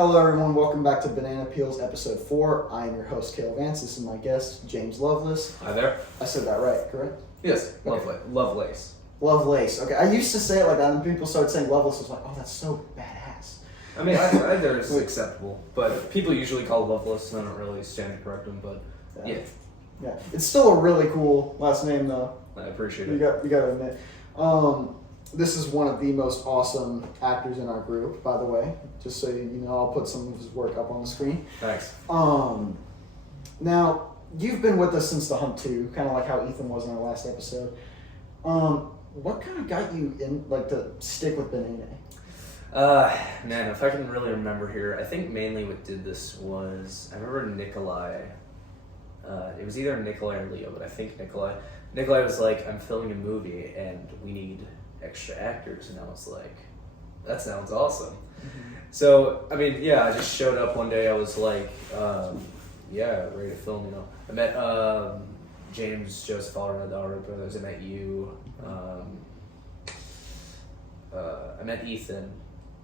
Hello everyone, welcome back to BaNayNay Peels episode 4. I am your host, Cale Vance. This is my guest, James Lovelace. Hi there. I said that right, correct? Yes, Okay. Lovelace. Lovelace. Okay, I used to say it like that, and people started saying Lovelace. I was like, oh, that's so badass. I mean, either is acceptable, but people usually call Lovelace, and I don't really stand to correct them, but yeah. Yeah, it's still a really cool last name though. I appreciate it. You got to admit. This is one of the most awesome actors in our group, by the way. Just so you know, I'll put some of his work up on the screen. Thanks. Now, you've been with us since The Hunt 2, kind of like how Ethan was in our last episode. What kind of got you in, like, to stick with BaNayNay? Man, if I can really remember here, I think mainly what did this was, I remember Nikolai, it was either Nikolai or Leo, but I think Nikolai. Nikolai was like, I'm filming a movie and we need extra actors, and I was like, that sounds awesome. Mm-hmm. So, I mean, yeah, I just showed up one day, I was like, yeah, ready to film, you know. I met James, Joseph, Alder brothers, I met you, I met Ethan.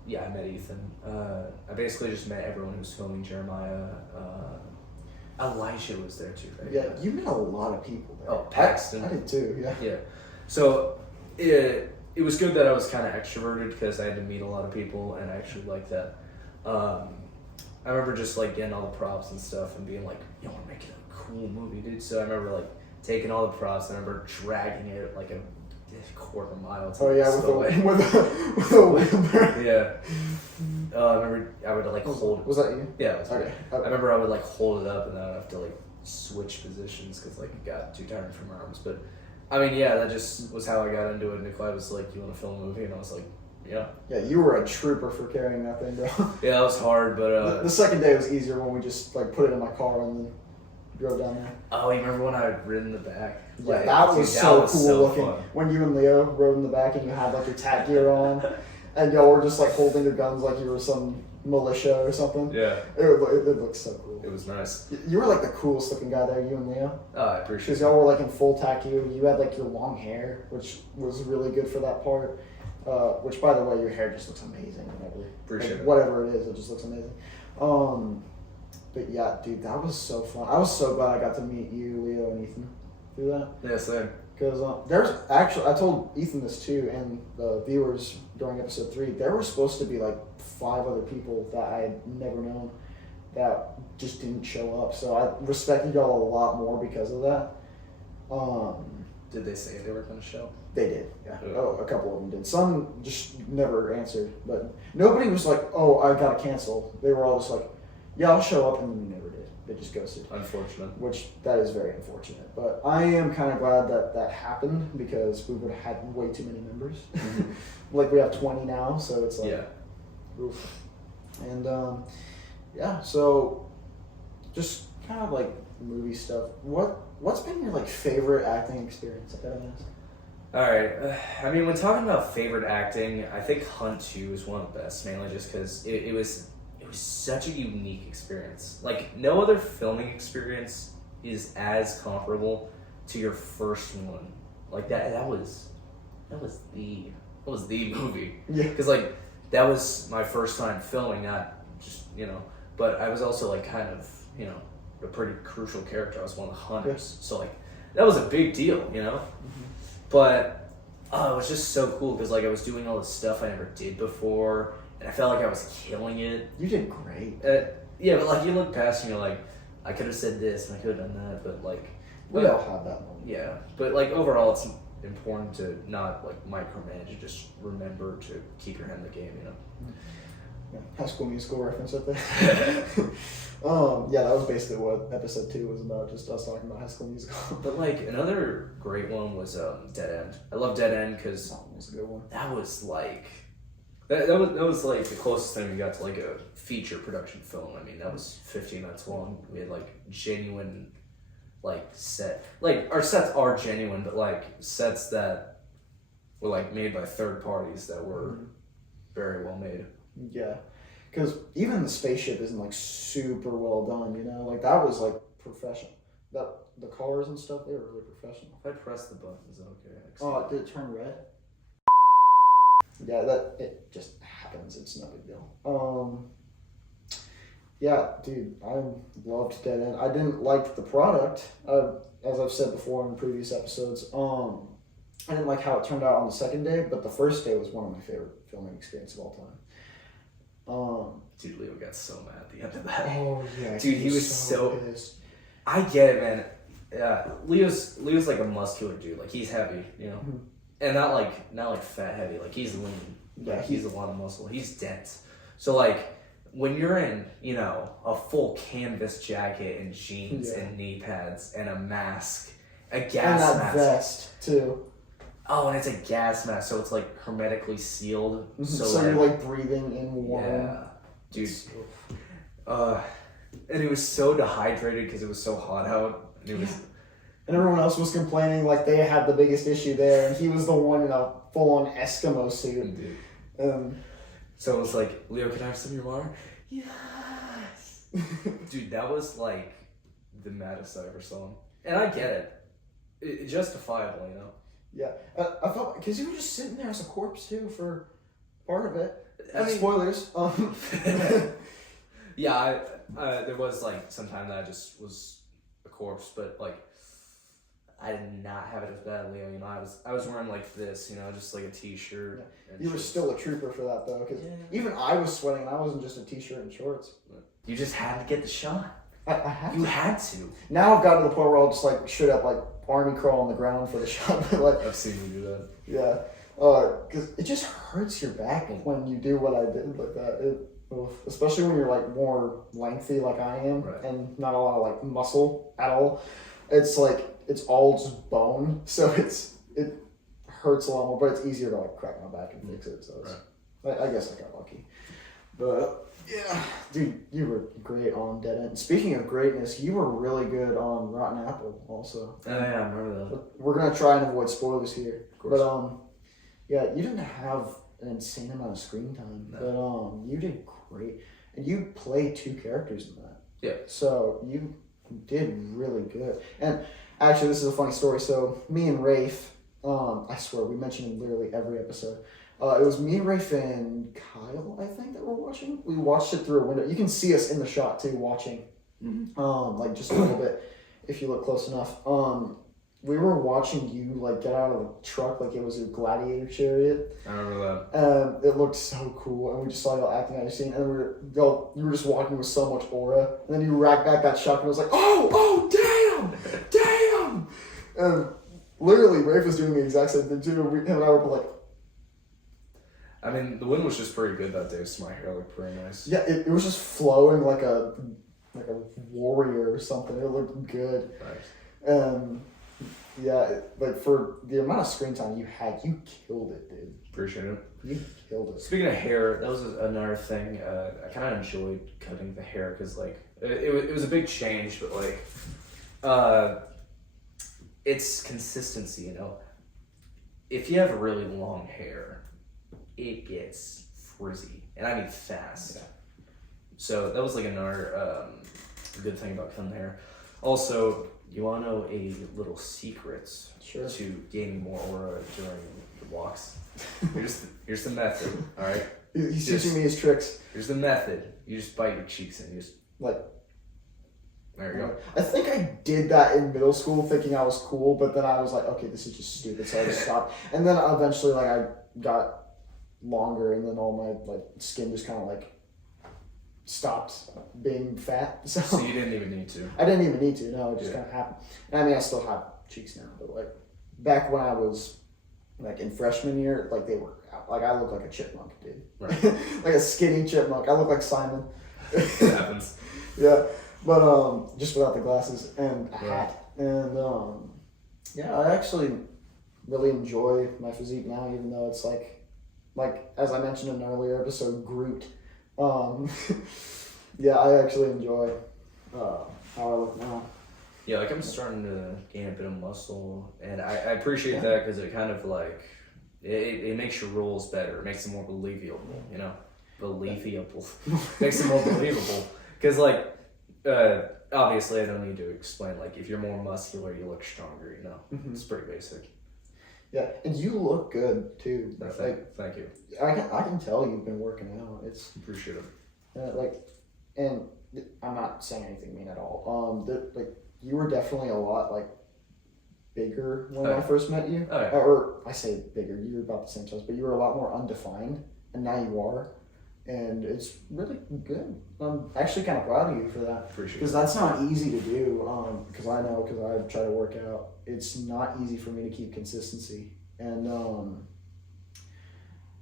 Yeah, I met Ethan. I basically just met everyone who was filming Jeremiah. Elijah was there too, right? Yeah, you met a lot of people there. Oh, Paxton. I did too, yeah. Yeah. So, it was good that I was kind of extroverted because I had to meet a lot of people, and I actually liked that. I remember just like getting all the props and stuff and being like, yo, we're making a cool movie, dude. So I remember like taking all the props, and I remember dragging it like a quarter mile. Oh yeah, with a wheelbarrow. Yeah. I remember I would like hold it. Was that you? Yeah, it was okay. I remember I would like hold it up, and then I'd have to like switch positions because like it got too tired for my arms. But I mean, yeah, that just was how I got into it. Nikolai was like, you want to film a movie? And I was like, yeah. Yeah, you were a trooper for carrying that thing, bro. Yeah, that was hard, but... The second day was easier when we just like put it in my car and then drove down there. Oh, you remember when I had ridden the back? Yeah, like, that was so cool so looking. Fun. When you and Leo rode in the back and you had like your tack gear on, and y'all were just like holding your guns like you were some militia or something. Yeah. It looked so cool. It was nice. You were like the coolest looking guy there, you and Leo. Oh, I appreciate it. Because y'all were like in full tack gear. You had like your long hair, which was really good for that part. Which, by the way, your hair just looks amazing whenever. Appreciate it. Whatever it is, it just looks amazing. But yeah, dude, that was so fun. I was so glad I got to meet you, Leo, and Ethan through that. Yeah, same. Because there's actually, I told Ethan this too, and the viewers during episode 3, there were supposed to be like 5 other people that I had never known that just didn't show up. So I respected y'all a lot more because of that. Did they say they were going to show? They did, yeah. Oh, a couple of them did. Some just never answered, but nobody was like, oh, I gotta cancel. They were all just like, yeah, I'll show up, and then they never did. They just ghosted. Unfortunate. Which, that is very unfortunate. But I am kind of glad that that happened because we would have had way too many members. Like, we have 20 now, so it's like, yeah. Oof. And, yeah, so just kind of like movie stuff. What's been your like favorite acting experience? I gotta ask. Alright, I mean, when talking about favorite acting, I think Hunt 2 is one of the best, mainly just because it was such a unique experience. Like, no other filming experience is as comparable to your first one. Like, that was the movie. Yeah. Because, like, that was my first time filming, not just, you know, but I was also, like, kind of, you know, a pretty crucial character. I was one of the hunters. So, like, that was a big deal, you know? Mm-hmm. But it was just so cool because, like, I was doing all this stuff I never did before, and I felt like I was killing it. You did great. Yeah, but, like, you look past and you're like, I could have said this and I could have done that, but, like... We all have that moment. Yeah, but, like, overall, it's important to not, like, micromanage and just remember to keep your head in the game, you know? Yeah, High School Musical reference right there. Yeah, that was basically what episode 2 was about, just us talking about High School Musical. But, like, another great one was Dead End. I love Dead End because... That was a good one. That was, like... That was like the closest thing we got to like a feature production film. I mean, that was 15 minutes long. We had like genuine, like set. Like our sets are genuine, but like sets that were like made by third parties that were very well made. Yeah, because even the spaceship isn't like super well done. You know, like that was like professional. That the cars and stuff, they were really professional. If I press the button, is that okay? Oh, did it turn red? Yeah, that it just happens. It's no big deal. Yeah, dude, I loved Dead End. I didn't like the product, as I've said before in previous episodes. I didn't like how it turned out on the second day, but the first day was one of my favorite filming experiences of all time. Dude, Leo got so mad at the end of that. Oh yeah, dude, he was so pissed. I get it, man. Yeah, Leo's like a muscular dude. Like he's heavy, you know, and not like fat heavy. Like he's lean. Yeah, he's a lot of muscle. He's dense. So like when you're in, you know, a full canvas jacket and jeans and knee pads and a mask, a gas and that mask, vest too. Oh, and it's a gas mask, so it's like hermetically sealed. So you're like breathing in warm. Yeah, dude. And it was so dehydrated because it was so hot out. And it was. And everyone else was complaining like they had the biggest issue there, and he was the one in a full-on Eskimo suit. So it was like, Leo, can I have some of your water? Yes. Dude, that was like the maddest I ever saw him. And I get it. It's justifiable, you know? Yeah. I felt, because you were just sitting there as a corpse too for part of it. I mean, spoilers. Yeah, there was like some time that I just was a corpse, but like, I did not have it as bad, Leo. You know, I was wearing like this, you know, just like a t-shirt. Yeah. You were still a trooper for that though, because even I was sweating, and I wasn't just a t-shirt and shorts. You just had to get the shot. I had to. You had to. Now I've got to the point where I'll just like straight up like army crawl on the ground for the shot. But like I've seen you do that. Yeah, because it just hurts your back when you do what I did like that. Especially when you're like more lengthy like I am, and not a lot of like muscle at all. It's like it's all just bone, so it hurts a lot more, but it's easier to like crack my back and fix it. So I guess I got lucky. But yeah, dude, you were great on Dead End. Speaking of greatness, you were really good on Rotten Apple also. Oh yeah, I remember that. We're gonna try and avoid spoilers here, but yeah, you didn't have an insane amount of screen time, but you did great, and you played 2 characters in that. Yeah. So you did really good, and actually, this is a funny story. So me and Rafe, I swear we mentioned in literally every episode. It was me, Rafe, and Kyle, I think, that were watching. We watched it through a window. You can see us in the shot too, watching. Like just a little bit, if you look close enough. We were watching you like get out of the truck like it was a gladiator chariot. I remember that. It looked so cool, and we just saw y'all acting out your scene, and you were just walking with so much aura, and then you racked back that shot and was like, oh, damn! And literally, Rafe was doing the exact same thing too. Him and I were like. I mean, the wind was just pretty good that day, so my hair looked pretty nice. Yeah, it was just flowing like a warrior or something. It looked good. Nice. Yeah, like for the amount of screen time you had, you killed it, dude. Appreciate it. You killed it. Speaking of hair, that was another thing. I kind of enjoyed cutting the hair because like it was a big change, but like it's consistency. You know, if you have really long hair, it gets frizzy, and I mean fast. Yeah. So that was like another good thing about cutting the hair. Also, you want to know a little secret to gaining more aura during the walks? Here's the method, all right? He's teaching me his tricks. Here's the method. You just bite your cheeks and you just... Like... There you go. I think I did that in middle school thinking I was cool, but then I was like, okay, this is just stupid, so I just stopped. And then eventually, like, I got longer, and then all my, like, skin just kind of, like, stopped being fat. So you didn't even need to? I didn't even need to, no, it just kind of happened. And I mean, I still have cheeks now, but, like, back when I was, like, in freshman year, like, they were, like, I look like a chipmunk, dude. Right. Like a skinny chipmunk. I look like Simon. It happens. Yeah. But just without the glasses and a hat. And yeah, I actually really enjoy my physique now, even though it's like as I mentioned in an earlier episode, Groot. Yeah, I actually enjoy how I look now. Yeah, like I'm starting to gain a bit of muscle, and I appreciate that because it kind of like it makes your roles better. It makes them more believable, you know, makes them more believable because like. Obviously, I don't need to explain. Like, if you're more muscular, you look stronger. You know, It's pretty basic. Yeah, and you look good too. Thank you. I can tell you've been working out. It's appreciate it. and I'm not saying anything mean at all. Like you were definitely a lot like bigger when I first met you. Oh, yeah. Or I say bigger, you were about the same size, but you were a lot more undefined, and now you are. And it's really good. I'm actually kind of proud of you for that. Appreciate it. Because that's not easy to do. Because I know, because I try to work out, it's not easy for me to keep consistency. And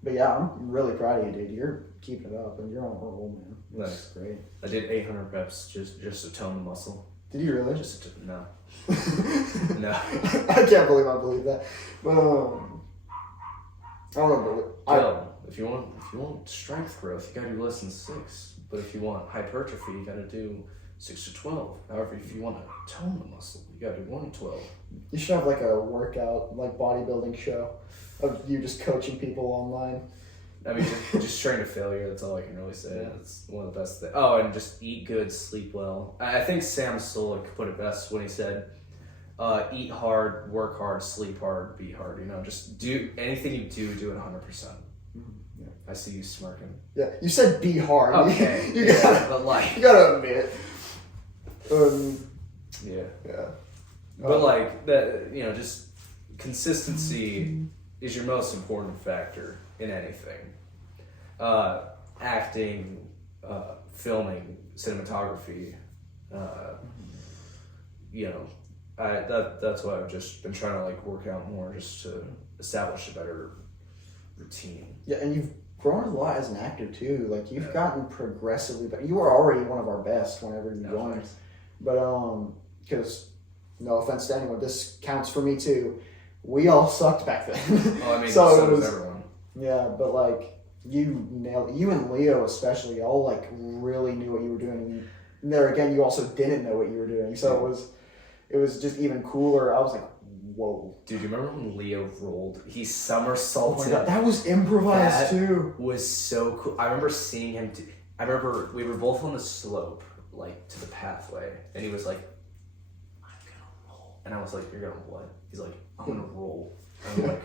but yeah, I'm really proud of you, dude. You're keeping it up, and you're on a roll, man. That's great. I did 800 reps just to tone the muscle. Did you really? No. No. I can't believe that. But I don't know. If you want strength growth, you gotta do less than 6. But if you want hypertrophy, you gotta do 6 to 12. However, if you want to tone the muscle, you gotta do 1 to 12. You should have like a workout, like bodybuilding show of you just coaching people online. I mean, just train to failure. That's all I can really say. Yeah. That's one of the best things. Oh, and just eat good, sleep well. I think Sam Sulek put it best when he said, eat hard, work hard, sleep hard, be hard. You know, just do anything you do it 100%. Yeah. I see you smirking. Yeah, you said be hard. Okay. you gotta, but like, you gotta admit. Yeah. But like that, you know, just consistency is your most important factor in anything. Acting, filming, cinematography. You know, that's why I've just been trying to like work out more, just to establish a better routine. Yeah, and you've grown a lot as an actor too. Like you've gotten progressively better. You were already one of our best whenever you joined. Nice. But because no offense to anyone, this counts for me too. We all sucked back then. Well, I mean, so does everyone. Yeah, but like you and Leo especially, y'all like really knew what you were doing. And there again, you also didn't know what you were doing. So it was just even cooler. I was like, whoa. Dude, you remember when Leo rolled? He somersaulted. Oh my God, that was improvised too. Was so cool. I remember seeing him. I remember we were both on the slope, like to the pathway, and he was like, "I'm gonna roll," and I was like, "You're gonna what?" He's like, "I'm gonna roll." And I'm like,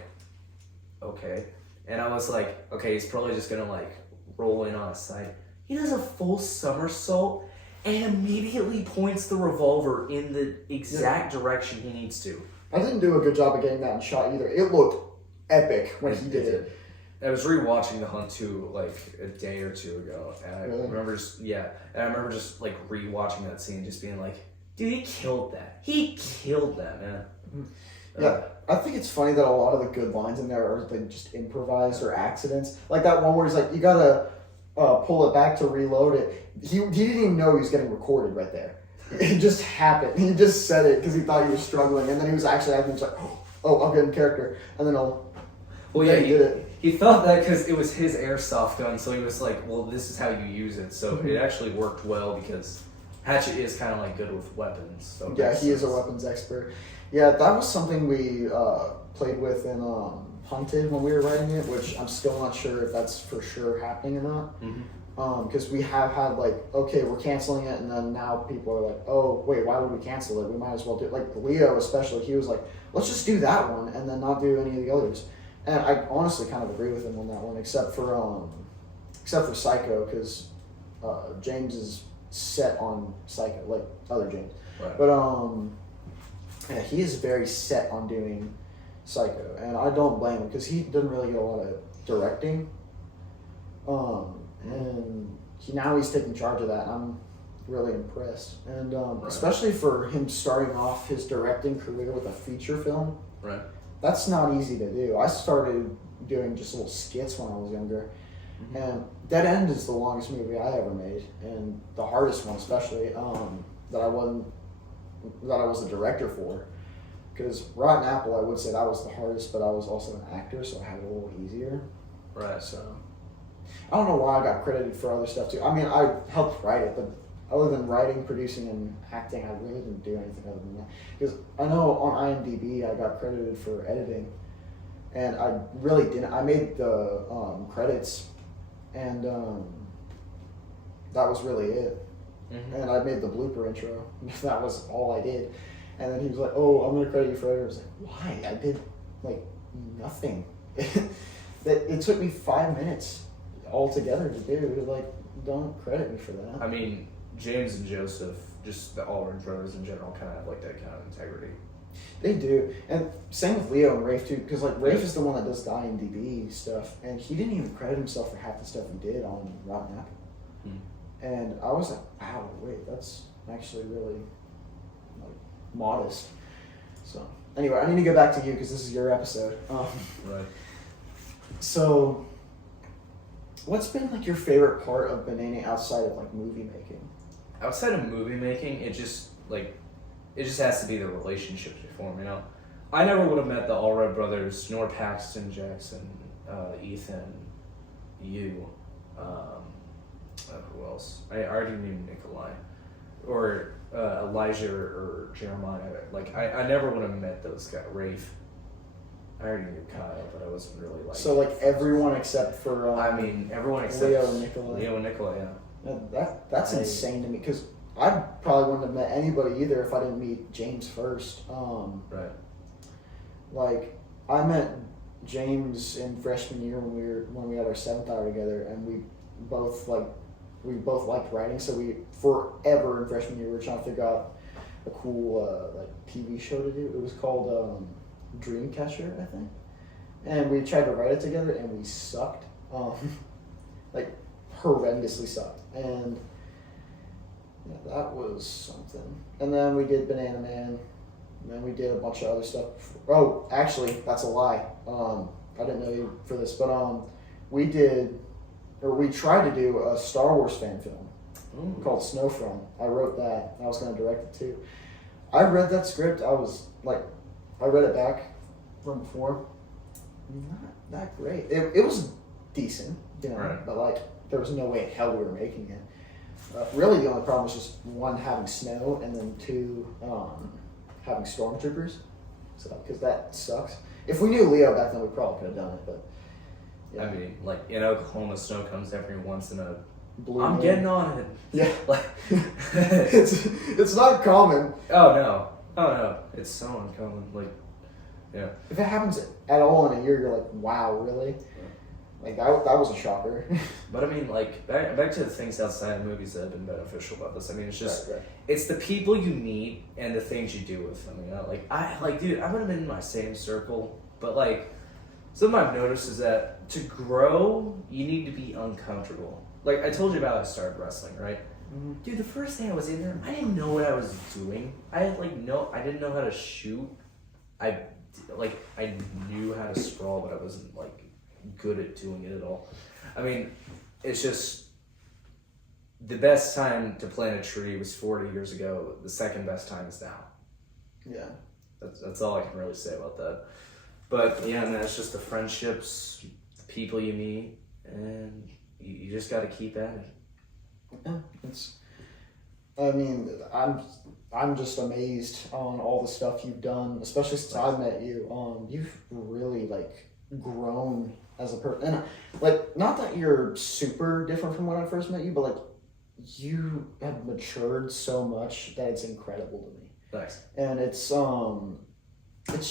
"Okay," and I was like, "Okay, he's probably just gonna like roll in on a side." He does a full somersault and immediately points the revolver in the exact direction he needs to. I didn't do a good job of getting that in shot either. It looked epic when he did it. I was rewatching The Hunt 2 like a day or two ago, and I remember just like rewatching that scene, just being like, "Dude, he killed that! He killed that, man!" Yeah, I think it's funny that a lot of the good lines in there are like just improvised or accidents. Like that one where he's like, "You gotta pull it back to reload it." He didn't even know he was getting recorded right there. It just happened. He just said it because he thought he was struggling, and then he was actually acting like, "Oh, I'll get in character," and then he did it. He thought that because it was his airsoft gun, so he was like, "Well, this is how you use it." So it actually worked well because Hatchet is kind of like good with weapons. So yeah, he is a weapons expert. Yeah, that was something we played with in Hunted when we were writing it, which I'm still not sure if that's for sure happening or not. Because we have had like, okay, we're canceling it, and then now people are like, oh, wait, why would we cancel it? We might as well do it. Like Leo especially, he was like, let's just do that one and then not do any of the others. And I honestly kind of agree with him on that one, except for Psycho, because James is set on Psycho, like other James. Right. But yeah, he is very set on doing Psycho, and I don't blame him because he doesn't really get a lot of directing. And now he's taking charge of that. I'm really impressed, and especially for him starting off his directing career with a feature film. Right. That's not easy to do. I started doing just little skits when I was younger, and Dead End is the longest movie I ever made, and the hardest one especially that I was a director for. Because Rotten Apple, I would say that was the hardest, but I was also an actor, so I had it a little easier. Right. So I don't know why I got credited for other stuff too. I mean, I helped write it, but other than writing, producing, and acting, I really didn't do anything other than that. Because I know on IMDb I got credited for editing, and I really didn't. I made the credits, and that was really it. And I made the blooper intro. That was all I did. And then he was like, "Oh, I'm gonna credit you for it." I was like, "Why? I did like nothing." It took me 5 minutes altogether to do. Like, don't credit me for that. I mean, James and Joseph, just the Allred brothers in general, kind of have like that kind of integrity. They do, and same with Leo and Rafe too, because like Rafe is the one that does the IMDb stuff, and he didn't even credit himself for half the stuff he did on Rotten Apple. And I was like, wow, wait, that's actually really like modest. So anyway, I need to go back to you because this is your episode. Right. So, what's been like your favorite part of BaNayNay outside of like movie making? Outside of movie making, it just has to be the relationships we form, you know? I never would have met the Allred brothers, nor Paxton, Jackson, Ethan, you, who else? I already knew Nikolai. Or Elijah or Jeremiah. Like, I never would have met those guys. Rafe. I already knew Kyle, but I wasn't really like... So, like, everyone except for... everyone except... Leo and Nikolai. Leo and Nikolai, yeah. That's insane to me, because I probably wouldn't have met anybody either if I didn't meet James first. Right. Like, I met James in freshman year when we had our 7th hour together, and we both liked writing, so we forever in freshman year we were trying to figure out a cool like TV show to do. It was called Dreamcatcher, I think, and we tried to write it together, and we sucked, like horrendously sucked, and yeah, that was something. And then we did Banana Man, and then we did a bunch of other stuff. Oh, actually, that's a lie. I didn't know you for this, but we tried to do a Star Wars fan film called Snowfront. I wrote that. I was going to direct it too. I read that script. I read it back from before. Not that great. It was decent, you know, right. But like there was no way in hell we were making it. Really, the only problem was just one, having snow, and then two, having stormtroopers. So because that sucks. If we knew Leo back then, we probably could have done it, but. Yeah. I mean, like in Oklahoma, snow comes every once in a blue I'm moon. getting on it. Yeah. Like it's not common. Oh no. It's so uncommon. Like, yeah. If it happens at all in a year, you're like, wow, really? Like that was a shocker. But I mean, like back to the things outside of movies that have been beneficial about this. I mean, it's just right. It's the people you meet and the things you do with them. You know, dude, I would have been in my same circle, but like. Something I've noticed is that to grow, you need to be uncomfortable. Like I told you about, I started wrestling, right? Mm-hmm. Dude, the first day I was in there, I didn't know what I was doing. I didn't know how to shoot. I knew how to sprawl, but I wasn't like good at doing it at all. I mean, it's just the best time to plant a tree was 40 years ago. The second best time is now. Yeah. That's all I can really say about that. But yeah, man, it's just the friendships, the people you meet, and you just got to keep at it. Yeah, I'm just amazed on all the stuff you've done, especially since I've met you. You've really like grown as a person, and like not that you're super different from when I first met you, but like you have matured so much that it's incredible to me. Thanks. And it's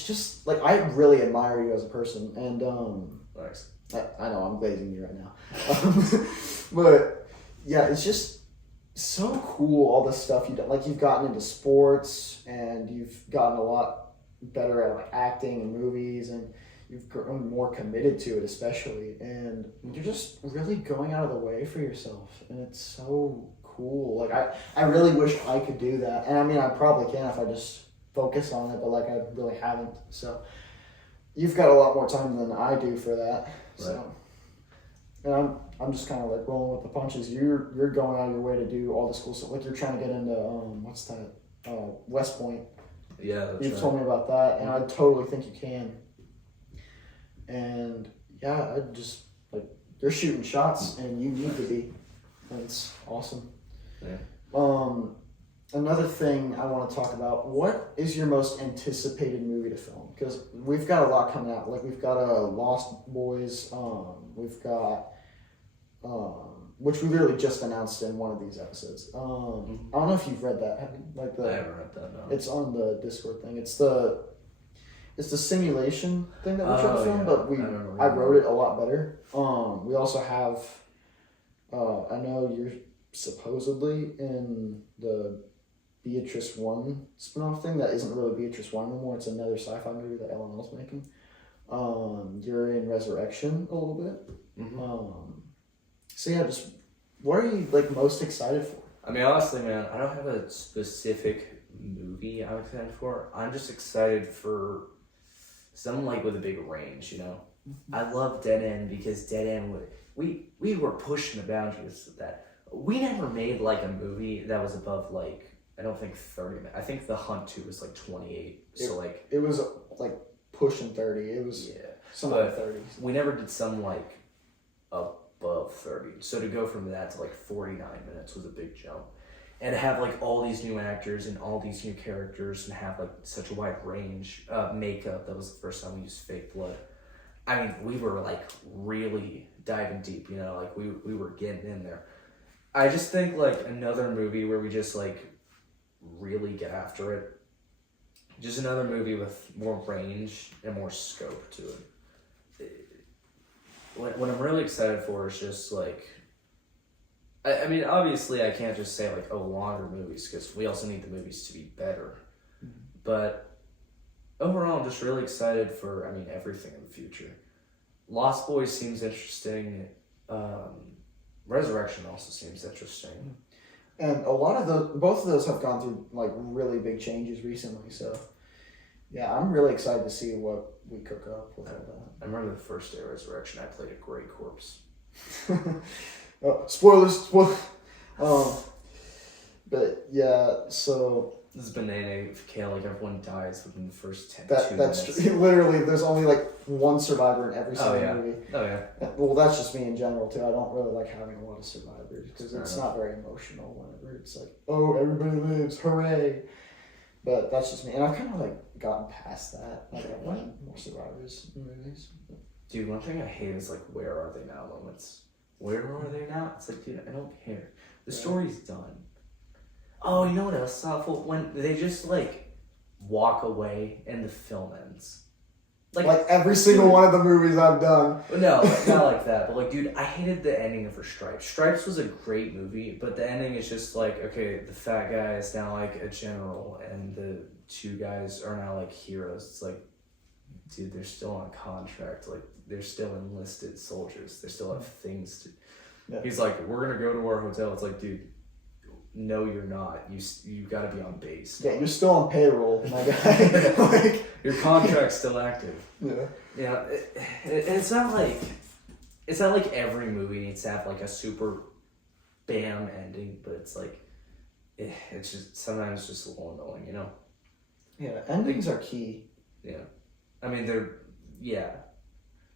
just like I really admire you as a person, and Thanks. I know I'm glazing you right now, but yeah, it's just so cool all the stuff you've done. Like you've gotten into sports, and you've gotten a lot better at like acting and movies, and you've grown more committed to it, especially, and you're just really going out of the way for yourself, and it's so cool. Like I really wish I could do that, and I mean I probably can if I just focus on it, but like I really haven't. So you've got a lot more time than I do for that. So, and I'm just kind of like rolling with the punches. You're going out of your way to do all this cool stuff. Like you're trying to get into what's that? West Point. Yeah, that's You've right. told me about that, and I totally think you can. And yeah, I just like you're shooting shots, and you need to be. And it's awesome. Yeah. Another thing I want to talk about, what is your most anticipated movie to film? Because we've got a lot coming out. Like, we've got Lost Boys. We've got, which we literally just announced in one of these episodes. I don't know if you've read that. Have you? Like I haven't read that, no. It's on the Discord thing. It's the simulation thing that we're trying to film, but I wrote it a lot better. We also have, I know supposedly in the Beatrice 1 spin-off thing that isn't really Beatrice 1 anymore. It's another sci-fi movie that LML's making. You're in Resurrection a little bit. Mm-hmm. So yeah, just what are you like most excited for? I mean, honestly, man, I don't have a specific movie I'm excited for. I'm just excited for something like with a big range, you know? I love Dead End because Dead End, we were pushing the boundaries of that. We never made like a movie that was above like, I don't think 30 minutes. I think The Hunt 2 was like 28. It was like pushing 30. It was something like 30. We never did some like above 30. So to go from that to like 49 minutes was a big jump. And to have like all these new actors and all these new characters and have like such a wide range of makeup. That was the first time we used fake blood. I mean, we were like really diving deep, you know, like we were getting in there. I just think like another movie where we just like really get after it. Just another movie with more range and more scope to it. What I'm really excited for is just like, I mean, obviously I can't just say like, oh, longer movies, because we also need the movies to be better. Mm-hmm. But overall, I'm just really excited for, I mean, everything in the future. Lost Boys seems interesting. Resurrection also seems interesting. And a lot of both of those have gone through like really big changes recently. So, yeah, I'm really excited to see what we cook up with all that. I remember the first day of Resurrection, I played a Grey Corpse. Spoilers. But yeah, so this is BaNayNay Kale. Like everyone dies within the first 2 that's minutes. Literally, there's only like one survivor in every single movie. Oh yeah. Well, that's just me in general too. I don't really like having a lot of survivors because it's not very emotional. Whenever it's like, oh, everybody lives, hooray! But that's just me, and I've kind of like gotten past that. Like I want more survivors in movies. Dude, one thing I hate is like, where are they now moments. Where are they now? It's like, dude, I don't care. The story's done. Oh, you know what else is awful? When they just like walk away and the film ends. Like every single one of the movies I've done. No, not like that. But like, dude, I hated the ending of Stripes. Stripes was a great movie, but the ending is just like, okay, the fat guy is now like a general, and the two guys are now like heroes. It's like, dude, they're still on contract. Like, they're still enlisted soldiers. They still have things to. Yeah. He's like, we're gonna go to our hotel. It's like, dude, no, you're not. You got to be on base. Yeah, you're still on payroll, my guy. Like, your contract's still active. Yeah. Yeah. It's not like every movie needs to have like a super bam ending, but it's like it's just sometimes just a little annoying, you know. Yeah, endings are key. Yeah, I mean yeah.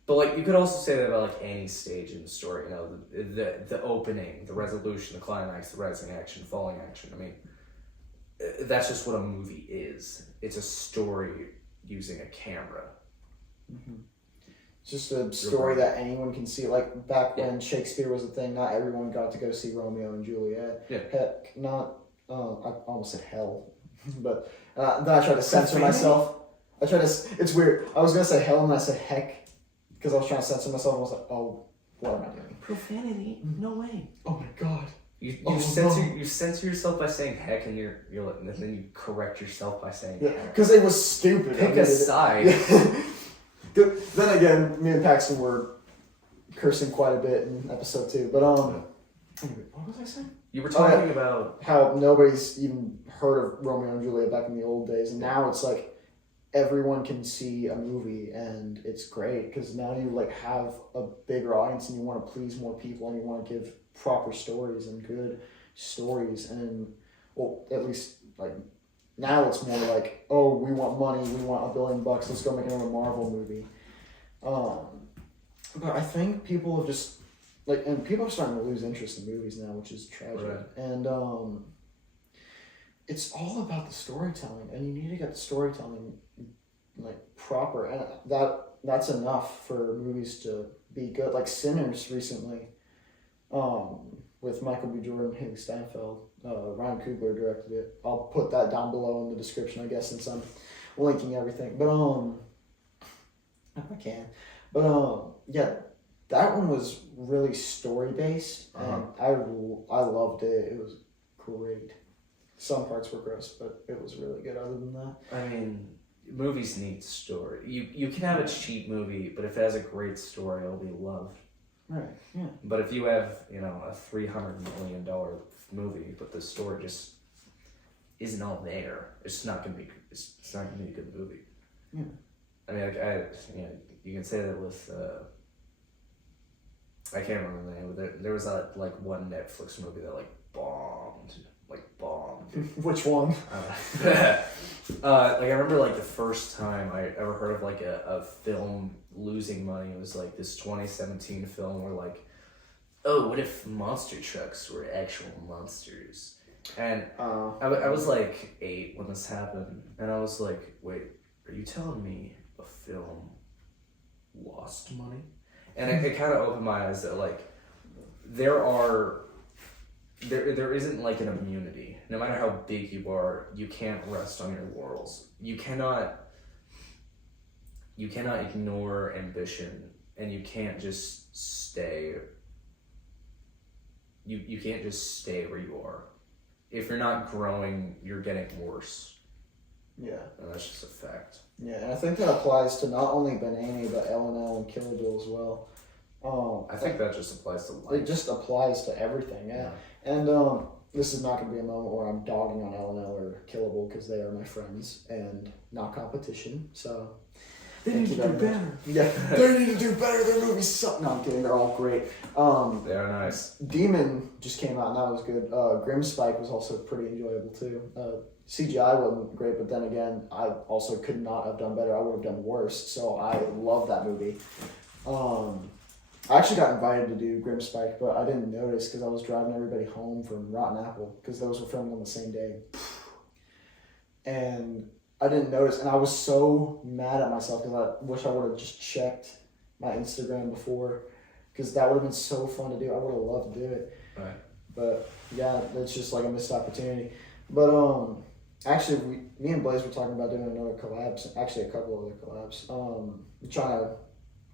But like you could also say that about like any stage in the story, you know, the opening, the resolution, the climax, the rising action, falling action. I mean, that's just what a movie is. It's a story using a camera. Mm-hmm. It's just a story that anyone can see. Like back when Shakespeare was a thing, not everyone got to go see Romeo and Juliet. Yeah. Heck, not. I almost said hell, but then I tried to censor myself. It's weird. I was gonna say hell and I said heck. Because I was trying to censor myself, and I was like, "Oh, what am I doing? Profanity? No way! Oh my god! You censor yourself by saying heck, and you're like, and then you correct yourself by saying because it was stupid. Pick a side. Then again, me and Paxton were cursing quite a bit in episode 2. But anyway, what was I saying? You were talking about how nobody's even heard of Romeo and Juliet back in the old days, and now it's like. Everyone can see a movie and it's great because now you like have a bigger audience and you want to please more people and you want to give proper stories and good stories and well at least like now it's more like oh we want money, we want $1 billion, let's go make another Marvel movie. But I think people have just like and people are starting to lose interest in movies now, which is tragic. Right. And it's all about the storytelling and you need to get the storytelling like proper and that's enough for movies to be good. Like Sinners recently with Michael B. Jordan, Haley Steinfeld, Ryan Coogler directed it. I'll put that down below in the description I guess since I'm linking everything, but if I can, but yeah, that one was really story based, and I loved it. It was great. Some parts were gross, but it was really good. Other than that, I mean, movies need story. You can have a cheap movie, but if it has a great story, it'll be loved. right? Yeah. But if you have, a $300 million movie, but the story just isn't all there, it's not gonna be a good movie. Yeah. I mean, you can say that with I can't remember the name, but there was one Netflix movie that bombed. Which one? I remember the first time I ever heard of a film losing money. It was this 2017 film where oh, what if monster trucks were actual monsters? And I was 8 when this happened, and I was like, wait, are you telling me a film lost money? And it kind of opened my eyes that there isn't an immunity. No matter how big you are, you can't rest on your laurels. You cannot ignore ambition, and you can't just stay. You can't just stay where you are. If you're not growing, you're getting worse. Yeah. And that's just a fact. Yeah, and I think that applies to not only BaNayNay, but L&L and Killer Bill as well. I think that just applies to life. It just applies to everything, yeah. And this is not going to be a moment where I'm dogging on L&L or Killable because they are my friends and not competition. So they need to do better. Yeah, they need to do better. Their movies suck. No, I'm kidding. They're all great. They are nice. Demon just came out and that was good. Grim Spike was also pretty enjoyable too. CGI wasn't great, but then again, I also could not have done better. I would have done worse. So I love that movie. I actually got invited to do Grim Spike, but I didn't notice because I was driving everybody home from Rotten Apple because those were filmed on the same day. And I didn't notice, and I was so mad at myself because I wish I would have just checked my Instagram before because that would have been so fun to do. I would have loved to do it. Right. But yeah, it's just a missed opportunity. But actually, me and Blaze were talking about doing another collabs, actually a couple other collabs. We're trying to...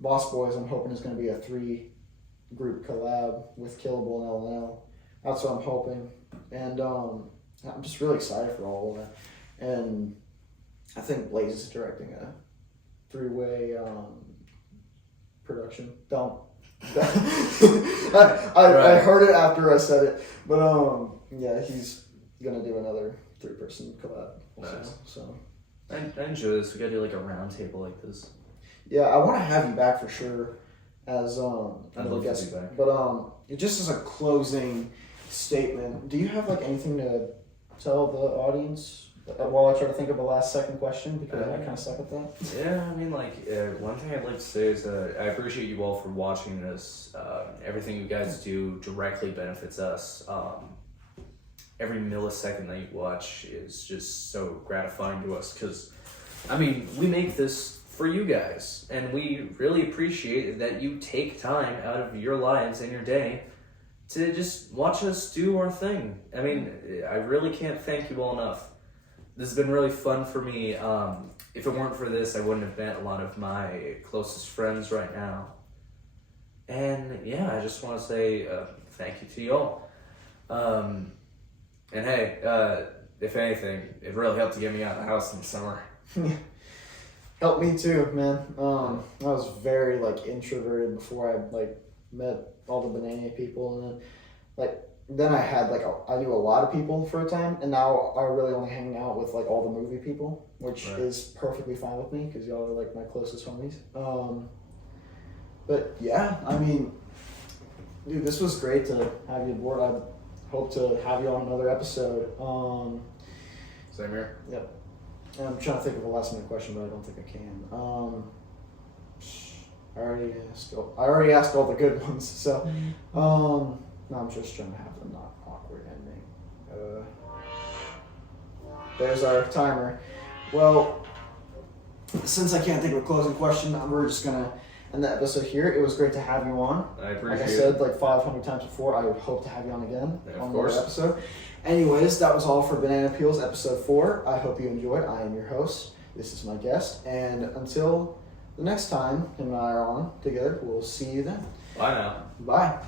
Boss Boys, I'm hoping is going to be a 3-group collab with Killable and L&L. That's what I'm hoping. And I'm just really excited for all of that. And I think Blaze is directing a 3-way production. Don't. I heard it after I said it. But yeah, he's going to do another 3-person collab also. Nice. So I enjoy this. We got to do a round table like this. Yeah, I want to have you back for sure as I'd love to be back. But just as a closing statement, do you have anything to tell the audience while I try to think of a last second question because I kind of suck at that? Yeah, I mean one thing I'd like to say is that I appreciate you all for watching this. Everything you guys do directly benefits us. Every millisecond that you watch is just so gratifying to us because, we make this for you guys, and we really appreciate that you take time out of your lives and your day to just watch us do our thing. I really can't thank you all enough. This has been really fun for me. If it weren't for this, I wouldn't have met a lot of my closest friends right now. And yeah, I just want to say thank you to you all. And hey, if anything, it really helped to get me out of the house in the summer. Helped me too, man. I was very introverted before I met all the BaNayNay people, and then I had I knew a lot of people for a time, and now I really only hang out with all the movie people, which is perfectly fine with me because y'all are my closest homies. But yeah, dude, this was great to have you aboard. I hope to have you on another episode. Same here. Yep. I'm trying to think of a last minute question, but I don't think I can. I already asked all the good ones, so no, I'm just trying to have a not awkward ending. There's our timer. Well, since I can't think of a closing question, we're just gonna end the episode here. It was great to have you on. I appreciate it. Like I said, 500 times before, I would hope to have you on again on another episode. Anyways, that was all for Banana Peels episode 4. I hope you enjoyed. I am your host. This is my guest. And until the next time him and I are on together, we'll see you then. Bye now. Bye.